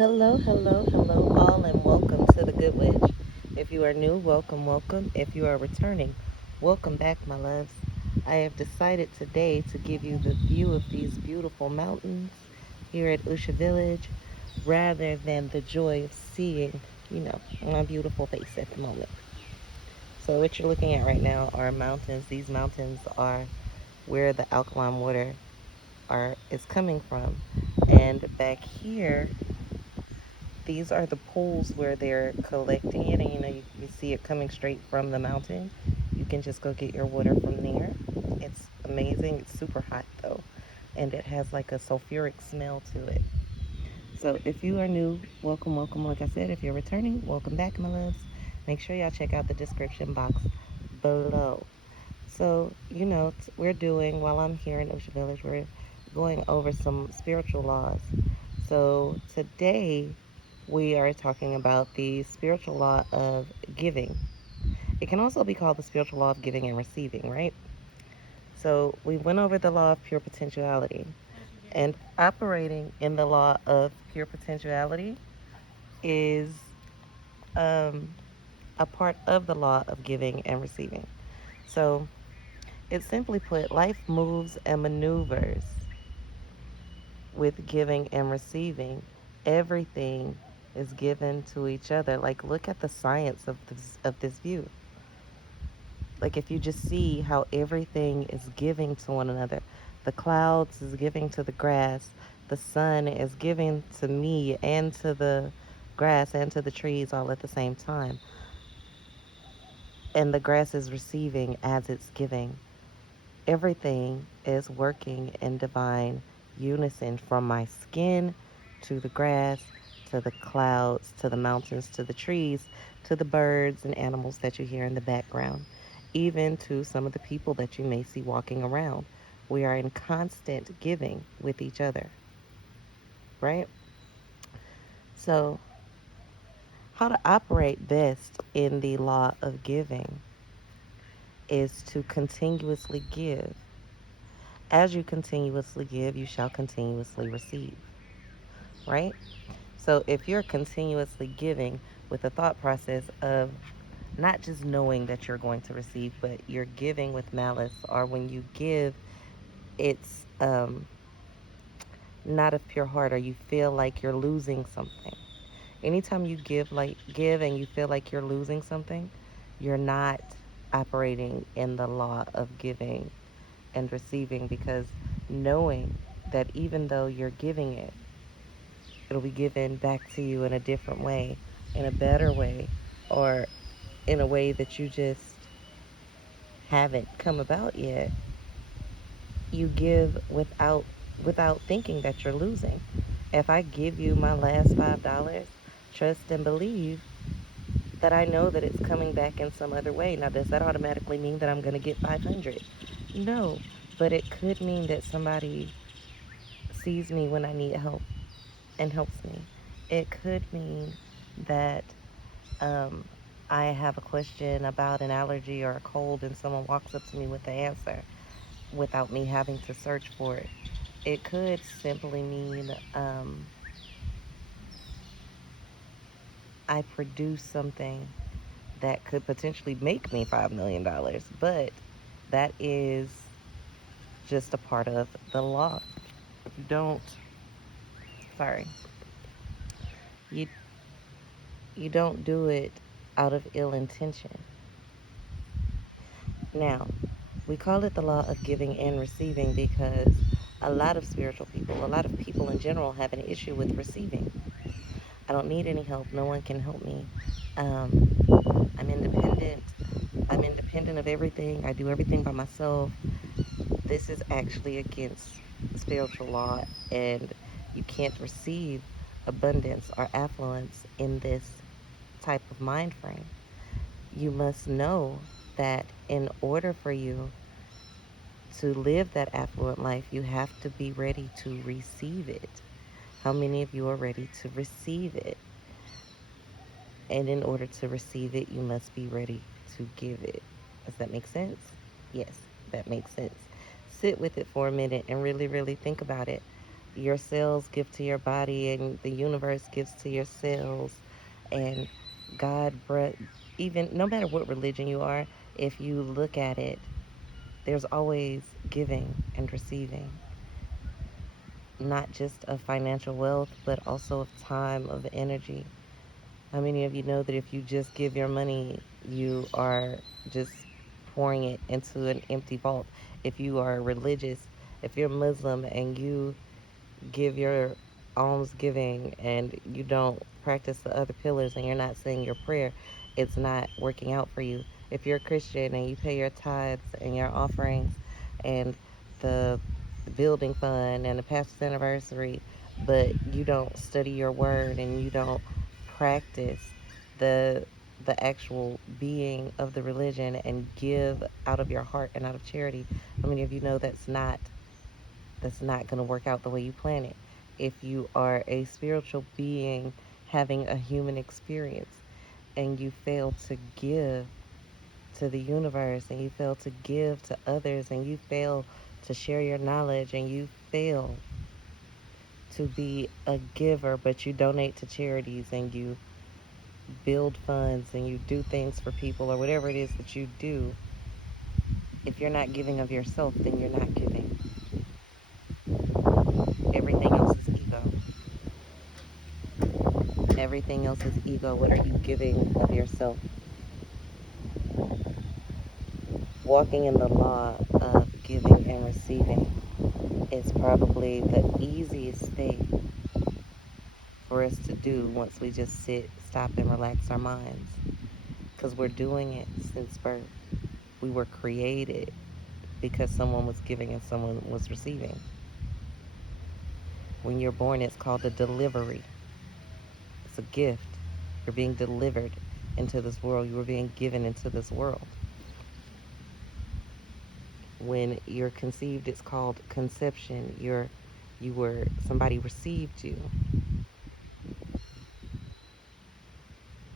Hello, hello, hello, all, and welcome to the Good Witch. If you are new, welcome, welcome. If you are returning, welcome back, my loves. I have decided today to give you the view of these beautiful mountains here at Usha Village rather than the joy of seeing, my beautiful face at the moment. So, what you're looking at right now are mountains. These mountains are where the alkaline water is coming from. And back here, these are the pools where they're collecting it, and you see it coming straight from the mountain. You can just go get your water from there. It's amazing. It's super hot though, and it has like a sulfuric smell to it. So if you are new, welcome, welcome. Like I said, if you're returning, welcome back, my loves. Make sure y'all check out the description box below. So, we're doing, while I'm here in Ocean Village, we're going over some spiritual laws. So, today we are talking about the spiritual law of giving. It can also be called the spiritual law of giving and receiving, right? So, we went over the law of pure potentiality. And operating in the law of pure potentiality is um, a part of the law of giving and receiving. So, it's simply put, life moves and maneuvers with giving and receiving. Everything is given to each other. Like, look at the science of this view. Like, if you just see how everything is giving to one another, the clouds is giving to the grass, the sun is giving to me and to the grass and to the trees all at the same time, and the grass is receiving as it's giving. Everything is working in divine unison, from my skin to the grass, to the clouds, to the mountains, to the trees, to the birds and animals that you hear in the background, even to some of the people that you may see walking around. We are in constant giving with each other, right? So, how to operate best in the law of giving is to continuously give. As you continuously give, you shall continuously receive, right? So if you're continuously giving with the thought process of not just knowing that you're going to receive, but you're giving with malice, or when you give, it's not of pure heart, or you feel like you're losing something. Anytime you give and you feel like you're losing something, you're not operating in the law of giving and receiving, because knowing that even though you're giving it, it'll be given back to you in a different way, in a better way, or in a way that you just haven't come about yet. You give without thinking that you're losing. If I give you my last $5, trust and believe that I know that it's coming back in some other way. Now, does that automatically mean that I'm going to get 500? No, but it could mean that somebody sees me when I need help and helps me. It could mean that um, I have a question about an allergy or a cold, and someone walks up to me with the answer without me having to search for it. It could simply mean I produce something that could potentially make me $5 million, but that is just a part of the law. You don't, sorry, you you don't do it out of ill intention. Now, we call it the law of giving and receiving because a lot of spiritual people, a lot of people in general, have an issue with receiving. I don't need any help. No one can help me. I'm independent. I'm independent of everything. I do everything by myself. This is actually against spiritual law, and you can't receive abundance or affluence in this type of mind frame. You must know that in order for you to live that affluent life, you have to be ready to receive it. How many of you are ready to receive it? And in order to receive it, you must be ready to give it. Does that make sense? Yes, that makes sense. Sit with it for a minute and really, really think about it. your cells give to your body, and the universe gives to your cells, and God, even no matter what religion you are, if you look at it, there's always giving and receiving, not just of financial wealth, but also of time, of energy. How many of you know that if you just give your money, you are just pouring it into an empty vault? If you are religious, if you're Muslim and you give your almsgiving and you don't practice the other pillars and you're not saying your prayer, it's not working out for you. If you're a Christian and you pay your tithes and your offerings and the building fund and the pastor's anniversary, but you don't study your word and you don't practice the the actual being of the religion and give out of your heart and out of charity, how many of you know that's not going to work out the way you plan it? If you are a spiritual being having a human experience and you fail to give to the universe and you fail to give to others and you fail to share your knowledge and you fail to be a giver, but you donate to charities and you build funds and you do things for people or whatever it is that you do, if you're not giving of yourself, then you're not giving. Everything else is ego. Everything else is ego. What are you giving of yourself? Walking in the law of giving and receiving is probably the easiest thing for us to do once we just sit, stop, and relax our minds. Because we're doing it since birth. We were created because someone was giving and someone was receiving. When you're born, it's called a delivery. It's a gift. You're being delivered into this world. You were being given into this world. When you're conceived, it's called conception. Somebody received you.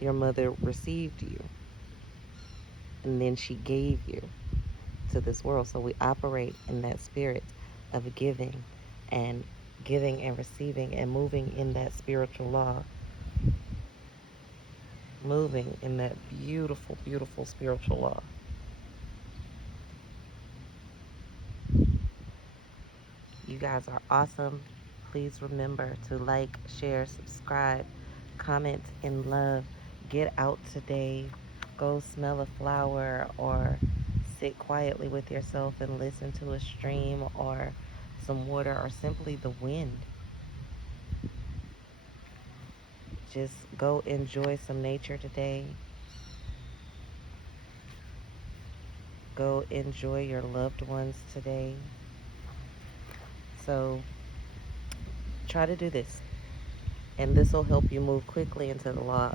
Your mother received you, and then she gave you to this world. So we operate in that spirit of and giving and receiving and moving in that spiritual law, moving in that beautiful, beautiful spiritual law. You guys are awesome. Please remember to like, share, subscribe, comment in love. Get out today. Go smell a flower or sit quietly with yourself and listen to a stream or some water or simply the wind. Just go enjoy some nature today. Go enjoy your loved ones today. So try to do this. And this will help you move quickly into the law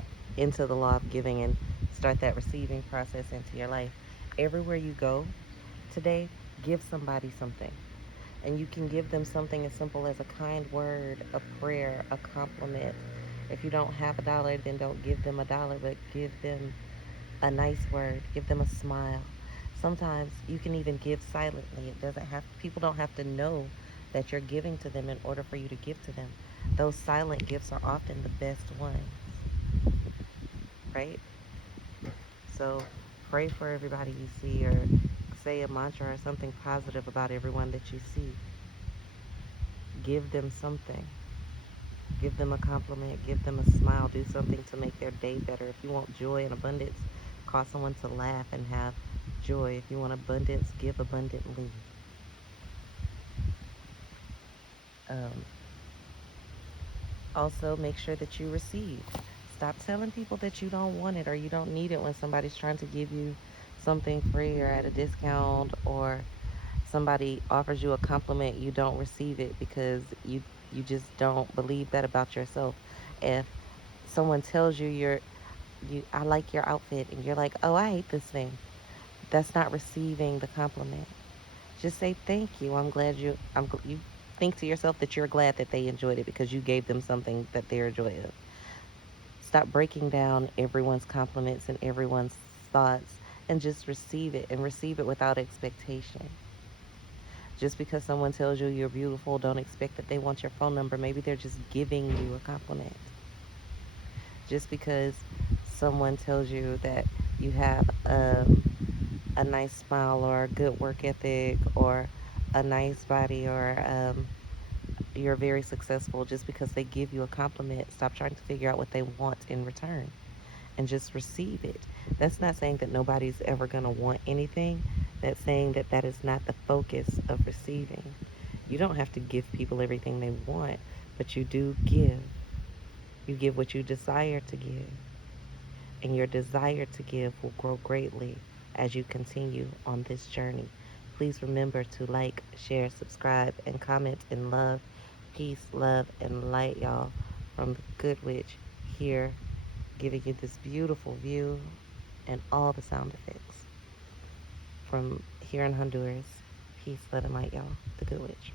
of giving and start that receiving process into your life. Everywhere you go today, give somebody something. And you can give them something as simple as a kind word, a prayer, a compliment. If you don't have $1, then don't give them $1, but give them a nice word, give them a smile. Sometimes you can even give silently. People don't have to know that you're giving to them in order for you to give to them. Those silent gifts are often the best ones, right? So pray for everybody you see, or say a mantra or something positive about everyone that you see. Give them something. Give them a compliment. Give them a smile. Do something to make their day better. If you want joy and abundance, cause someone to laugh and have joy. If you want abundance, give abundantly. Um, Also, make sure that you receive. Stop telling people that you don't want it or you don't need it when somebody's trying to give you something free or at a discount, or somebody offers you a compliment. You don't receive it because you just don't believe that about yourself. If someone tells you I like your outfit, and you're like, oh, I hate this thing, that's not receiving the compliment. Just say thank you. You think to yourself that you're glad that they enjoyed it because you gave them something that they're enjoying. Stop breaking down everyone's compliments and everyone's thoughts, and just receive it, and receive it without expectation. Just because someone tells you you're beautiful, don't expect that they want your phone number. Maybe they're just giving you a compliment. Just because someone tells you that you have a nice smile or a good work ethic or a nice body or you're very successful, just because they give you a compliment, stop trying to figure out what they want in return and just receive it. That's not saying that nobody's ever going to want anything. That's saying that that is not the focus of receiving. You don't have to give people everything they want, but you do give. You give what you desire to give, and your desire to give will grow greatly as you continue on this journey. Please remember to like, share, subscribe, and comment in love, peace, love, and light, y'all, from the Good Witch here, giving you this beautiful view and all the sound effects from here in Honduras. Peace, love, and light, y'all. The Good Witch.